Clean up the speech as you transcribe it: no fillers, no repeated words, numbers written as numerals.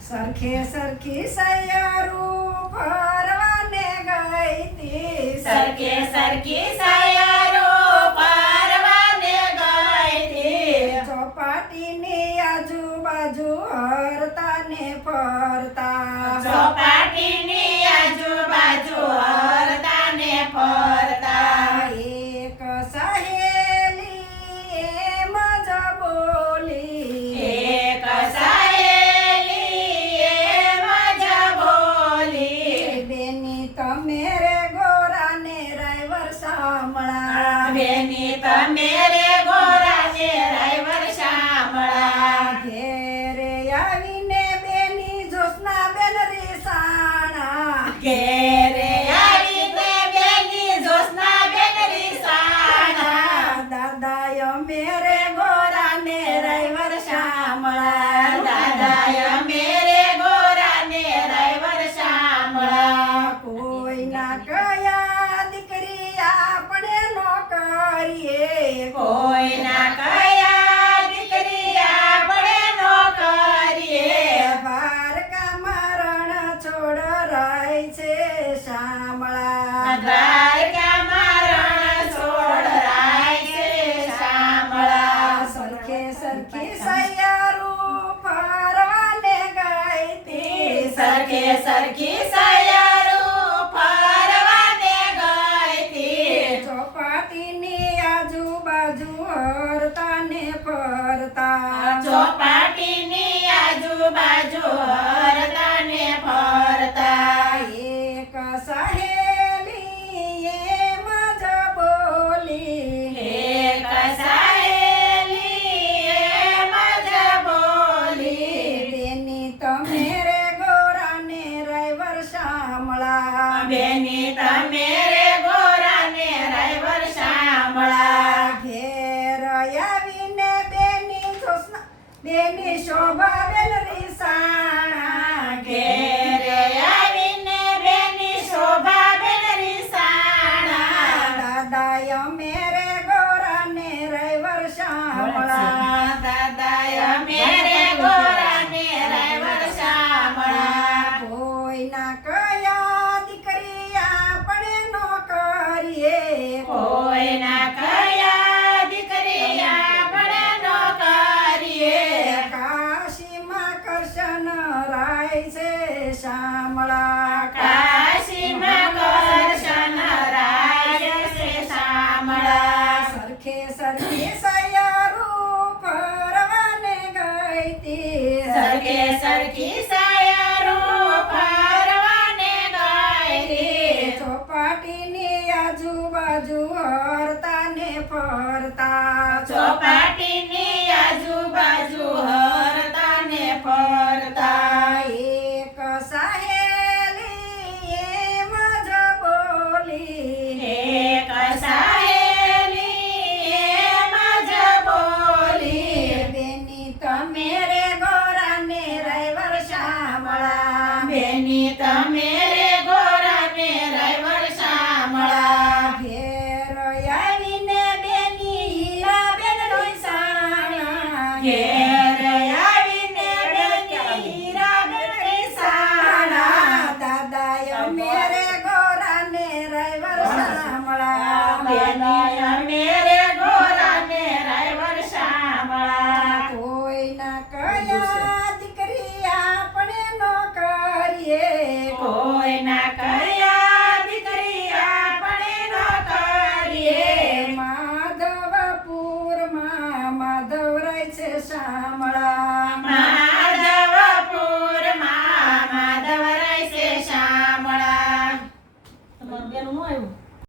સરખે સરખી સૈયારું ફરવાને ગઈ તી સરખે સરખી સૈયારું ફરવાને ગઈ તી ચોપાટીની આજુબાજુ હરતા ને ફરતા ચોપાટીની આજુબાજુ હરતા ને ફરતા એક સહેલી એમ જ બોલી એક સહેલી એમ જ બોલી બેની તમે રે ગોરાને રાયવર સાંભળા બેની તમે રે ગોરાને રાયવર સાંભળા ઘેરે આવીને બેની જોશના બેન રીસાણા ઘેરે આવીને બેની જોશના બેન રીસાણા દાદાય મેરે ગોરાને રાયવર સાંભળા દાદાય મેરે ગોરાને રાયવર સાંભળા કોઈના કયા દીકરી આપણે નો કરીએ કોઈના કયા દીકરી આપણે નો કરીએ દ્વારકા મરણ છોડ રાય છે શામળા દ્વારકામાં રણ છોડ રાય છે શામળા સરખે સરખી સૈયારું ફરવાને ગઈ તી સરખે સરખી સૈયારું ફરવાને ગઈ તી ચોપાટીની આજુબાજુ હરતા ને ફરતા ચોપાટીની આજુબાજુ હરતા ને ફરતા એક સહેલી એમ જ બોલી એક સહેલી એમ જ બોલી બેની તમે રે ગોરાને રાયવર શામળા બેની તમે રે ગોરાને રાયવર સાંભળા ઘેર આવીને બેની જોશના બેની શોભા બેન રીસાણા ઘેરે આવીને બેની શોભા બેન રીસાણા દાદાય મેરે ગોરાને રાયવર શામળા દાદાય મેરે ગોરાને રાયવર સાંભળા કોઈના કયા દીકરી આપણે નો કરીએ કોઈના કયા દીકરી આપણે નો કરીએ કાશીમાં કરશન રાય છે શામળા કાશીમાં કરશન રાય છે શામળા સરખે સરખે સૈયારું ફરવાને ગઈ તી સરખે સરખી સૈયારું ફરવાને ગઈ તી ચોપાટીની આજુબાજુ હરતા ને ફરતા ચોપાટીની આજુબાજુ હરતા ને ફરતા એક સહેલી એમ જ બોલી એક સહેલી એમ જ બોલી બેની તમે રે ગોરાને રાયવર શામળા બેની તમે રે ગોરાને રાયવર સાંભળા ઘેર આવીને બેની હીરા બેન રીસાણા ઘેર આવીને બેની હીરાબેન રીસાણા દાદાય મેરે ગોરાને રાયવર શામળા દાદાય મેરે ગોરાને રાયવર સાંભળા કોઈના કયા દીકરી આપણે નો કરીએ કોઈના કયા દીકરી આપણે ન કરીએ માધવપુરમાં માધવ રહે છે શામળા